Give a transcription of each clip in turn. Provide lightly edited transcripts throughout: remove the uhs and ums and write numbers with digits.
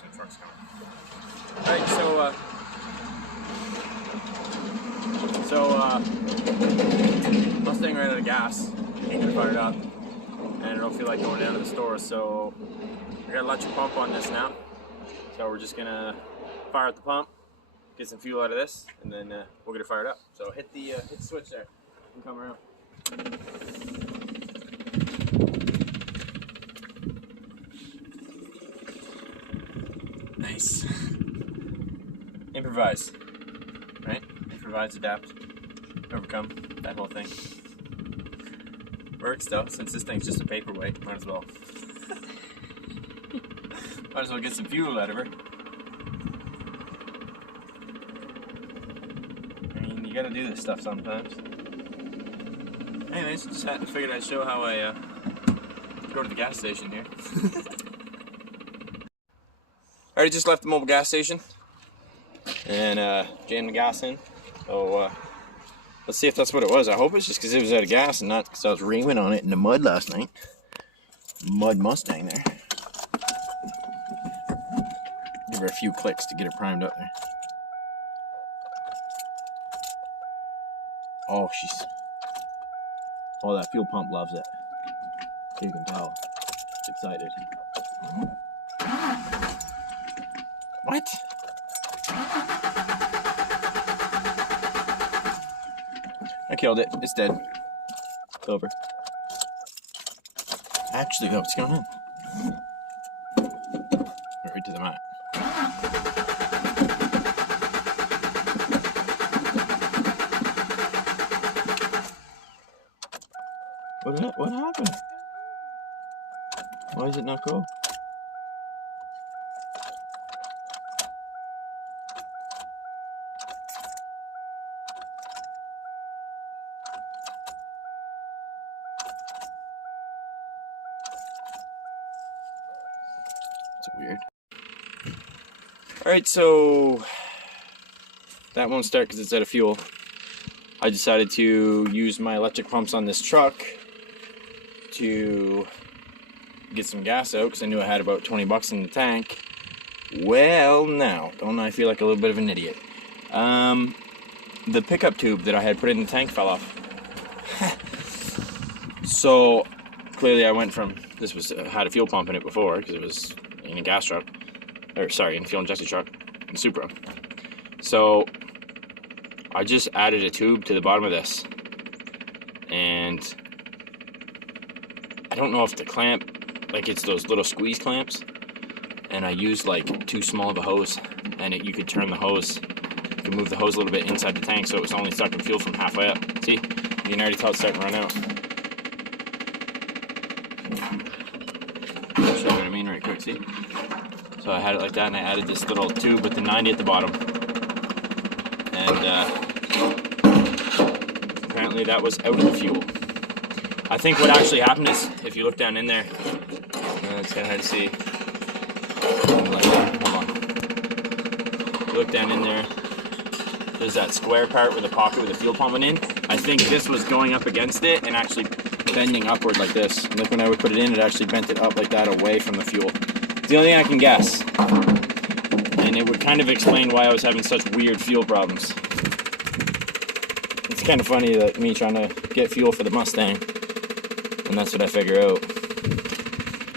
some trucks coming. Alright, Mustang ran out of gas. Ain't gonna fire it up. And I don't feel like going down to the store, so I got an electric pump on this now. So we're just gonna fire up the pump, get some fuel out of this, and then we'll get it fired up. So hit the switch there and come around. Nice. Improvise, right? Improvise, adapt, overcome, that whole thing. Works though, since this thing's just a paperweight, might as well. Might as well get some fuel out of her. I mean, you gotta do this stuff sometimes. Anyways, just figured I'd show how I go to the gas station here. Already just left the mobile gas station and jammed the gas in. So let's see if that's what it was. I hope it's just because it was out of gas and not because I was reaming on it in the mud last night. Mud Mustang there. Give her a few clicks to get it primed up there. Oh, that fuel pump loves it. You can tell. It's excited. What? I killed it. It's dead. It's over. Actually, what's going on? Right to the mat. What happened? Why does it not go? It's weird. Alright, so that won't start because it's out of fuel. I decided to use my electric pumps on this truck to get some gas out because I knew I had about 20 bucks in the tank. Well, now, don't I feel like a little bit of an idiot? The pickup tube that I had put in the tank fell off. So clearly I went from, this was had a fuel pump in it before because it was in a gas truck, or sorry, in a fuel injected truck, in Supra. So I just added a tube to the bottom of this, and I don't know if the clamp, like it's those little squeeze clamps, and I used like too small of a hose, and you could turn the hose, you could move the hose a little bit inside the tank so it was only sucking fuel from halfway up. See, you can already tell it's starting to run out. I'll show you what I mean right quick, see? So I had it like that, and I added this little tube with the 90 at the bottom, and apparently that was out of the fuel. I think what actually happened is, if you look down in there, it's kind of hard to see. Hold on. If you look down in there, there's that square part with the pocket with the fuel pump went in. I think this was going up against it and actually bending upward like this. And like when I would put it in, it actually bent it up like that away from the fuel. It's the only thing I can guess. And it would kind of explain why I was having such weird fuel problems. It's kind of funny that me trying to get fuel for the Mustang, and that's what I figure out.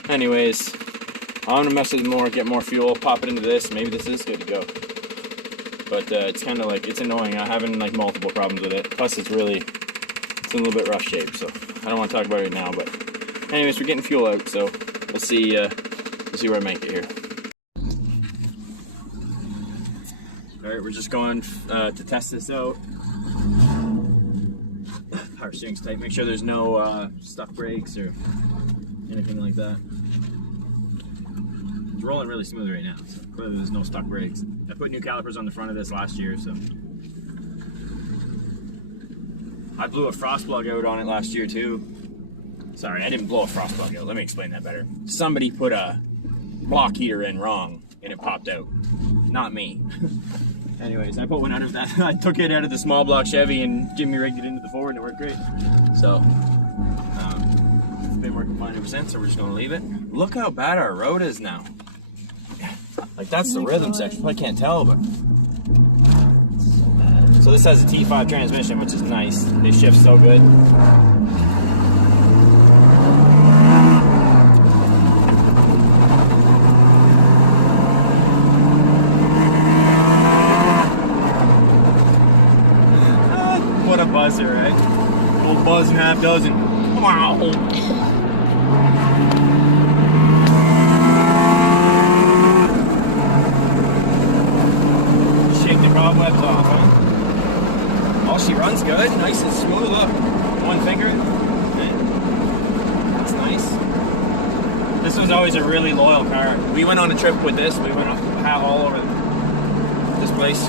Anyways, I'm gonna mess with more, get more fuel, pop it into this. Maybe this is good to go. But it's kind of like, it's annoying. I'm having like multiple problems with it. Plus it's in a little bit rough shape, so I don't want to talk about it now. But anyways, we're getting fuel out, so we'll see where I make it here. Alright, we're just going to test this out. Power steering's tight. Make sure there's no stuck brakes or anything like that. It's rolling really smooth right now, so clearly there's no stuck brakes. I put new calipers on the front of this last year, so. I blew a frost plug out on it last year too. Sorry, I didn't blow a frost plug out. Let me explain that better. Somebody put a block heater in wrong and it popped out. Not me. Anyways, I put one out of that. I took it out of the small block Chevy and Jimmy rigged it into the Ford and it worked great. So, it's been working fine ever since, so we're just gonna leave it. Look how bad our road is now. Like that's the rhythm section. I can't tell, but. So this has a T5 transmission, which is nice. They shift so good. What a buzzer, right? Old buzz and half dozen. Wow. Shake the cobwebs off, huh? Oh, she runs good, nice and smooth. Look, one finger. Okay. That's nice. This was always a really loyal car. We went on a trip with this. We went all over this place,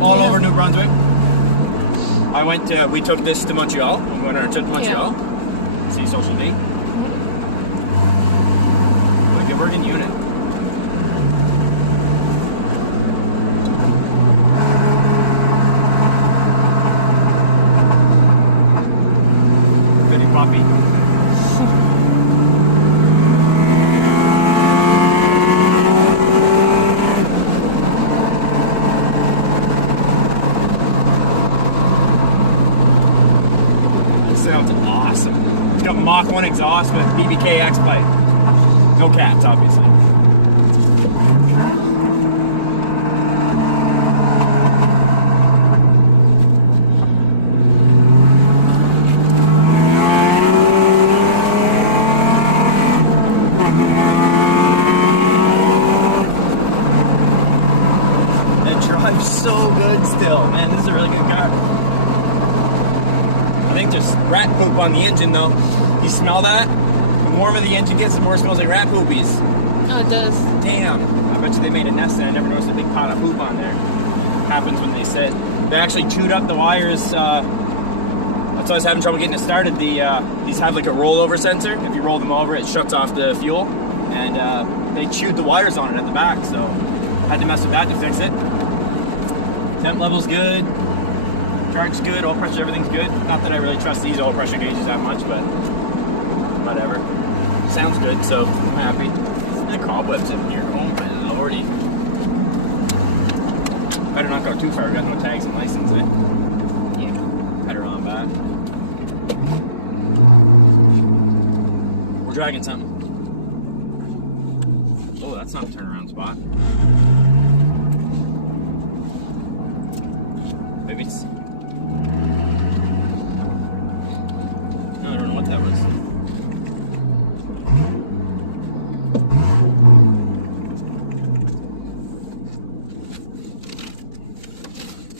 all over New Brunswick. We took this to Montreal. We went on a trip to Montreal. Yeah. See Social D. What a good working unit. Goody puppy. Sounds awesome. It's got Mach 1 exhaust with BBK X pipe. No cats, obviously. It drives so good still. Man, this is a really good car. I think there's rat poop on the engine though. You smell that? The warmer the engine gets, the more it smells like rat poopies. Oh, it does. Damn. I bet you they made a nest and I never noticed a big pot of poop on there. Happens when they sit. They actually chewed up the wires. That's why I was having trouble getting it started. These have like a rollover sensor. If you roll them over, it shuts off the fuel. And they chewed the wires on it at the back, so I had to mess with that to fix it. Temp level's good. Charge's good, oil pressure, everything's good. Not that I really trust these oil pressure gauges that much, but whatever. Sounds good, so I'm happy. The cobwebs in here. Oh my lordy. Better not go too far. I've got no tags and license, eh? Yeah. Better on back. We're dragging something. Oh, that's not a turnaround spot. Maybe it's... I don't know what that was.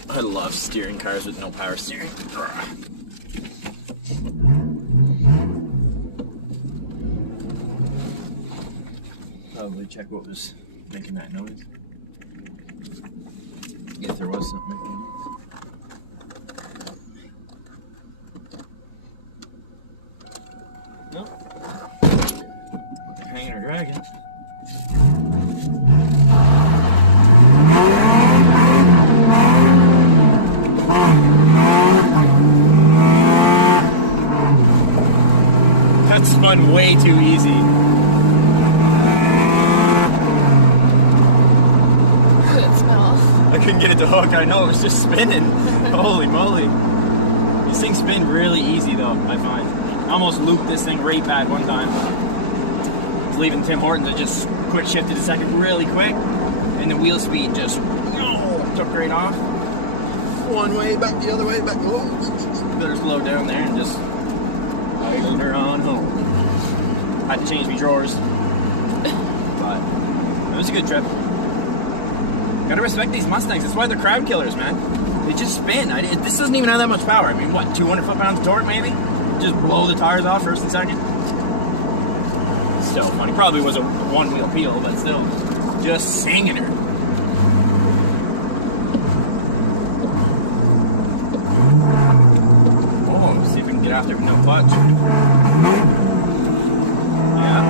I love steering cars with no power steering. Probably check what was making that noise. If there was something making noise. Nope. Hanging or dragging. That spun way too easy. Good smell. I couldn't get it to hook. I know, it was just spinning. Holy moly. These things spin really easy though, I find. I almost looped this thing right back one time. I was leaving Tim Hortons, I just quick shifted a second really quick, and the wheel speed just took right off. One way, back the other way, back. Oh, better slow down there and just idled her on home. Had to change my drawers, but it was a good trip. Gotta respect these Mustangs. That's why they're crowd killers, man. They just spin. This doesn't even have that much power. I mean, what, 200 foot-pounds of torque, maybe? Just blow the tires off first and second. Still funny. Probably was a one-wheel peel, but still, just singing her. Oh, see if we can get out there with no clutch. Yeah.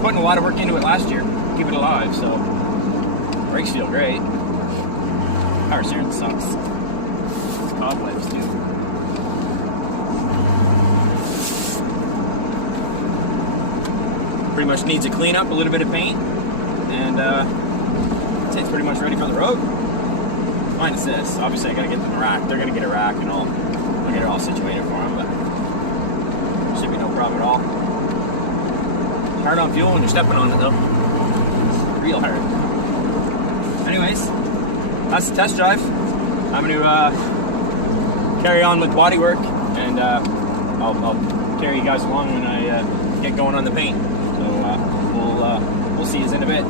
started putting a lot of work into it last year, keep it alive, so brakes feel great. Power steering sucks. It's cobwebs too. Pretty much needs a clean up, a little bit of paint, and it's pretty much ready for the road. Minus this. Obviously I gotta get them a rack. They're gonna get a rack and I'll get it all situated for them, but should be no problem at all. Hard on fuel when you're stepping on it though. Real hard. Anyways, that's the test drive. I'm gonna carry on with body work, and I'll carry you guys along when I get going on the paint. So we'll see you in a bit.